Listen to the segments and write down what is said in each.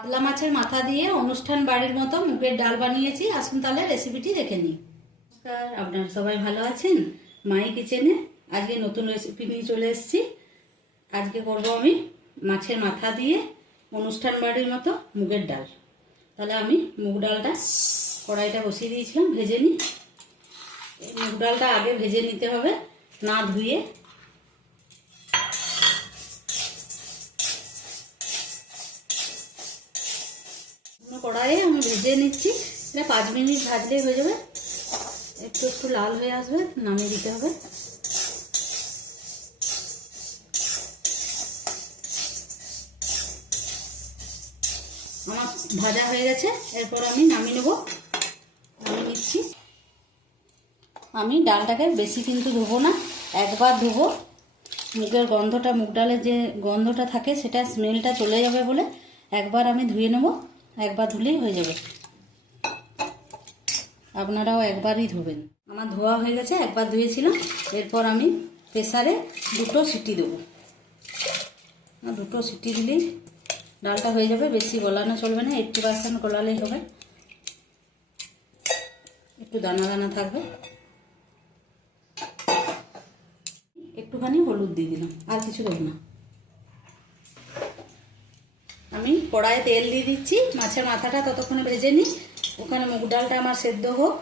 কাতলা মাছের মাথা দিয়ে অনুষ্ঠান বাড়ির মতো মুগের ডাল বানিয়েছি। আসুন তাহলে রেসিপিটি দেখে নিই। নমস্কার, আপনারা সবাই ভালো আছেন? মাই কিচেনে আজকে নতুন রেসিপি নিয়ে চলে এসেছি। আজকে করব আমি মাছের মাথা দিয়ে অনুষ্ঠান বাড়ির মতো মুগের ডাল। তাহলে আমি মুগ ডালটা কড়াইটা বসিয়ে দিয়েছিলাম, ভেজে নিই। মুগ ডালটা আগে ভেজে নিতে হবে, না ধুয়ে। কড়াইয়ে আমি ভেজে নিচ্ছি। এটা 5 মিনিট ভাজলেই হয়ে যাবে। একটু একটু লাল হয়ে আসবে, নামিয়ে দিতে হবে। আমার ভাজা হয়ে গেছে, এরপর আমি নামিয়ে নেব। নামিয়ে নিচ্ছি। আমি ডালটাকে বেশি কিন্তু ধোবো না, একবার ধোবো। মুগের গন্ধটা, মুগ ডালের যে গন্ধটা থাকে সেটা স্মেলটা চলে যাবে বলে একবার আমি ধুয়ে নেব। একবার ধুলেই হয়ে যাবে। আপনারাও একবারই ধোবেন। আমার ধোয়া হয়ে গেছে, একবার ধুয়েছিলাম। এরপর আমি প্রেসারে 2টো সিটি দেবো। 2টো সিটি দিলেই ডালটা হয়ে যাবে। বেশি গলানো চলবে না, 80% গলালেই হবে। একটু দানা দানা থাকবে। একটুখানি হলুদ দিয়ে দিলাম, আর কিছু দেবো না। আমি কড়াইয়ে তেল দিয়ে দিচ্ছি। মাছের মাথাটা ততক্ষণে ভেজে নিই, ওখানে মুগ ডালটা আমার সেদ্ধ হোক।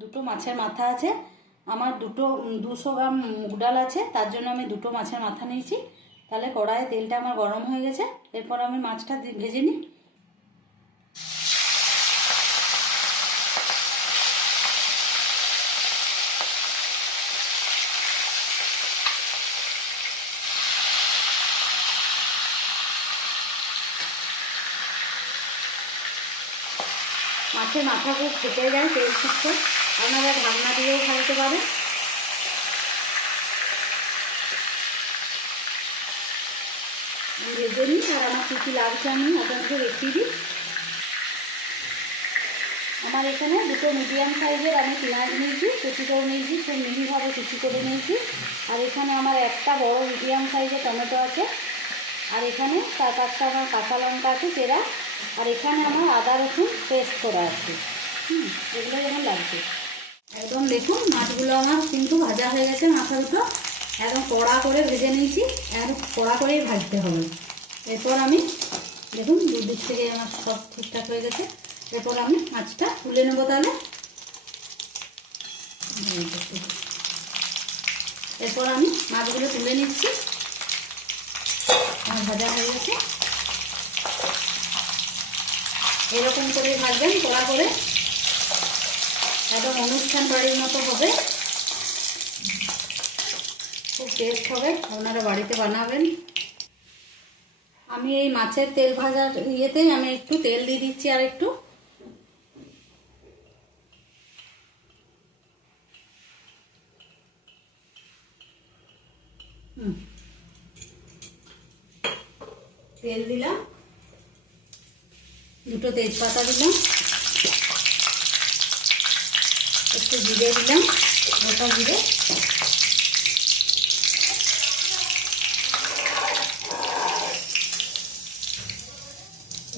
দুটো মাছের মাথা আছে আমার, 200 গ্রাম মুগ ডাল আছে, তার জন্য আমি 2টো মাছের মাথা নিয়েছি। তাহলে কড়াইয়ে তেলটা আমার গরম হয়ে গেছে, এরপর আমি মাছটা ভেজে নিই। মাছের মাথা খুব খেতে যায় তেল শুক্ত, আপনারা ঢাকনা দিয়েও খাইতে পারেন। ভেজে নিই, আর আমার কী কী লাগছে আমি আপনাদেরকে দেখিয়ে দিই। আমার এখানে 2টো মিডিয়াম সাইজের আমি পেঁয়াজ নিয়েছি, কুচিটাও নিয়েছি, খুব মিহিভাবে কুচি করে নিয়েছি। আর এখানে আমার একটা বড় মিডিয়াম সাইজের টমেটো আছে। আর এখানে 4-5টা আমার কাঁচা লঙ্কা আছে চেরা। আর এখানে আমার আদা রসুন পেস্ট করা আছে। এগুলো যেমন লাগছে। একদম দেখুন মাছগুলো আমার কিন্তু ভাজা হয়ে গেছে। মাথা দুটো একদম কড়া করে ভেজে নিয়েছি, একদম কড়া করেই ভাজতে হবে। এরপর আমি দেখুন দুদিক থেকে আমার সব ঠিকঠাক হয়ে গেছে। এরপর আমি মাছটা তুলে নেবো। তাহলে এরপর আমি মাছগুলো তুলে নিচ্ছি। আমার ভাজা হয়ে গেছে। এরকম করে ভাজবেন, কড়া করে, একদম অনুষ্ঠান বাড়ির মতো হবে। খুব টেস্ট হবে, আপনারা বাড়িতে বানাবেন। আমি এই মাছের তেল ভাজার ইয়েতেই আমি একটু তেল দিয়ে দিচ্ছি, আর একটু তেল দিলাম, 2টো তেজপাতা দিলাম, একটু জিরে দিলাম, গোটা জিরে।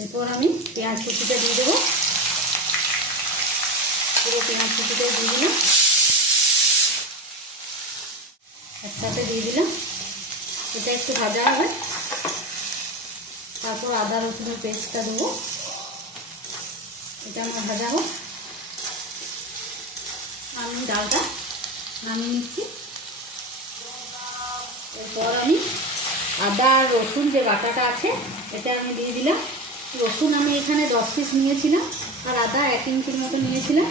এরপর আমি পেঁয়াজ কুচিটা দিয়ে দেবো। পুরো পেঁয়াজ কুচিটাও দিয়ে দিলাম, একসাথে দিয়ে দিলাম। এটা একটু ভাজা হবে, তারপর আদা রসুনের পেস্টটা দেবো। এটা আমার ভাজা হোক। আমি ডালটা নামিয়ে নিচ্ছি। এরপর আমি আদা আর রসুন যে বাটাটা আছে এটা আমি দিয়ে দিলাম। রসুন আমি এখানে 10 পিস নিয়েছিলাম, আর আদা 1 ইঞ্চির মতো নিয়েছিলাম।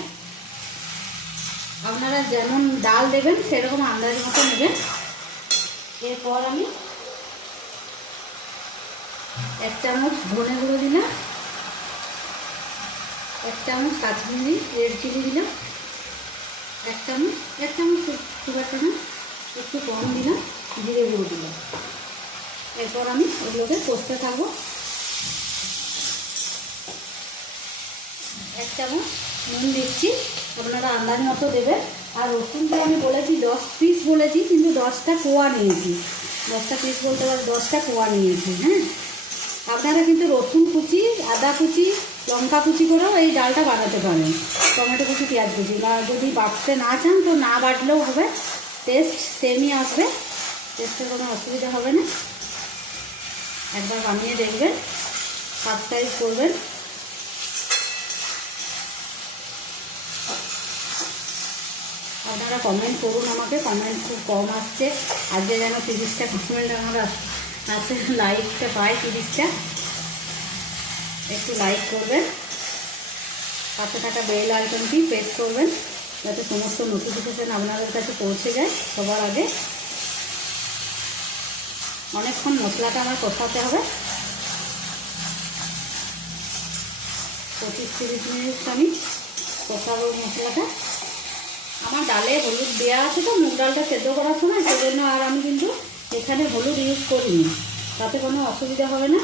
আপনারা যেমন ডাল দেবেন সেরকম আন্দাজ মতো নেবেন। এরপর আমি 1 চামচ ধনে গুঁড়ো দিলাম, 1 চামচ কাশ্মীরি রেড চিলি দিলাম, 1 চামচ খুব একটা না, একটু কম দিলাম, জিরে গুঁড়ো দিলাম। এরপর আমি ওগুলোকে কষতে থাকবো। 1 চামচ নুন দিচ্ছি, আপনারা আন্দাজ মতো দেবেন। আর রসুনটা আমি বলেছি 10 পিস বলেছি, কিন্তু 10টা কোয়া নিয়েছি। 10টা পিস বলতে পারেন 10টা কোয়া নিয়েছি। হ্যাঁ, আপনারা কিন্তু রসুন কুচি, আদা কুচি, লঙ্কা কুচি করেও এই ডালটা বানাতে পারেন, টমেটো কুচি, পেঁয়াজ কুচি, বা যদি বাটতে না চান তো না বাটলেও হবে, টেস্ট সেমই আসবে, টেস্টের কোনো অসুবিধা হবে না। একবার বানিয়ে দেখবেন, সাবস্ক্রাইব করবেন। আপনারা কমেন্ট করুন, আমাকে কমেন্ট খুব কম আসছে, আজকে যেন 30টা কমেন্ট আমার আছে, লাইকটা পাই 30টা, একটু লাইক করবেন, পাশে থাকা বেল আইকনটি প্রেস করবেন যাতে সমস্ত নোটিফিকেশান আপনাদের কাছে পৌঁছে যায় সবার আগে। অনেকক্ষণ মশলাটা আমার কষাতে হবে, 25-30 মিনিট আমি কষাবো মশলাটা। আমার ডালে হলুদ দেওয়া আছে তো, মুগ ডালটা সেদ্ধ করার সময়, সেই জন্য আর আমি কিন্তু এখানে হলুদ ইউজ করিনি, তাতে কোনো অসুবিধা হবে না।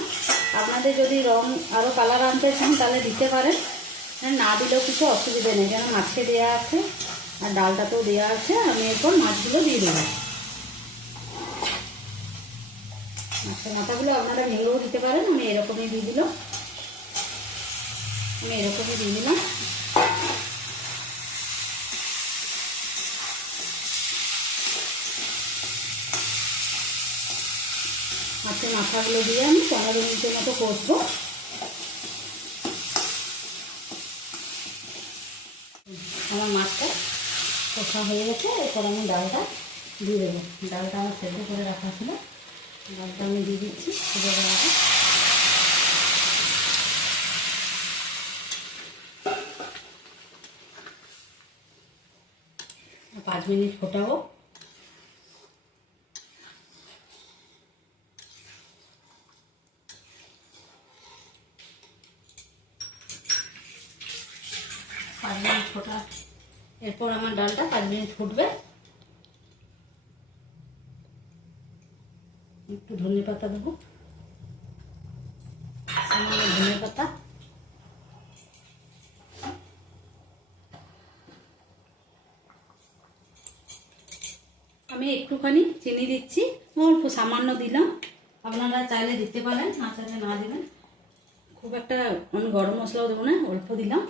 আপনাদের যদি রং আরও কালার আনতে চান তাহলে দিতে পারেন, না দিলেও কিছু অসুবিধা নেই, কেন মাছে দেওয়া আছে আর ডালটাতেও দেওয়া আছে। আমি এরপর মাছগুলো দিয়ে দেবো, মাছের মাথাগুলো আপনারা ভেঙেও দিতে পারেন, আমি এরকমই দিয়ে দিলাম, মাছের মাথাগুলো দিয়ে আমি 15 মিনিটের মতো কষবো। আমার মাছটা কষা হয়ে গেছে, এরপর আমি ডালটা দিয়ে দেবো। ডালটা আমার সেদ্ধ করে রাখা ছিল, ডালটা আমি দিয়ে দিচ্ছি। সেদ্ধ ডালটা 5 মিনিট ফোটাবো। এরপর আমার ডালটা 5 মিনিট ফুটবে। একটু ধনে পাতা দেবো, ধনে পাতা, আমি একটুখানি চিনি দিচ্ছি, অল্প সামান্য দিলাম, আপনারা চাইলে দিতে পারেন, না চাইলে না দিবেন। খুব একটা আমি গরম মশলাও দেবো না, অল্প দিলাম।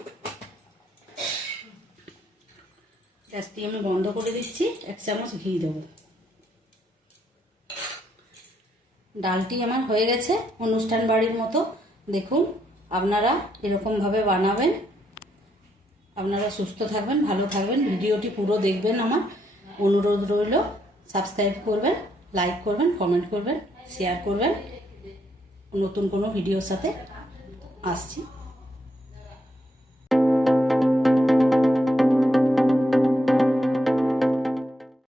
গ্যাসটি আমি বন্ধ করে দিচ্ছি, 1 চামচ ঘি দেবো। ডালটি আমার হয়ে গেছে অনুষ্ঠান বাড়ির মতো। দেখুন, আপনারা এরকমভাবে বানাবেন। আপনারা সুস্থ থাকবেন, ভালো থাকবেন, ভিডিওটি পুরো দেখবেন। আমার অনুরোধ রইল, সাবস্ক্রাইব করবেন, লাইক করবেন, কমেন্ট করবেন, শেয়ার করবেন। নতুন কোনো ভিডিওর সাথে আসছি।